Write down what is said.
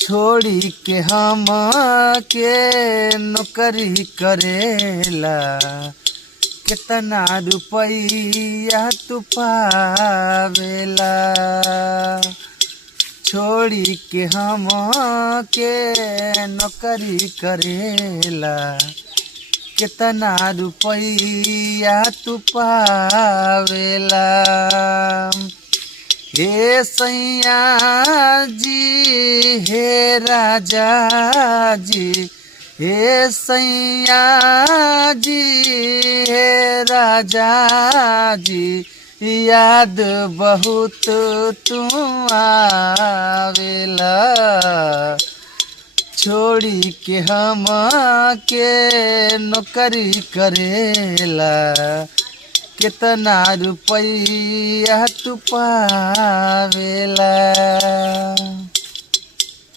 छोड़ी के हम के नौकरी करेला, कितना रुपया तू पावेला। छोड़ी के हम के नौकरी करेला, कितना रुपया तू पावेला। हे सैया जी हे राजा जी, हे सैया जी हे राजा जी, याद बहुत तू आवेला। छोड़ी के हम के नौकरी करेला, कितना रुपया तू पावेला।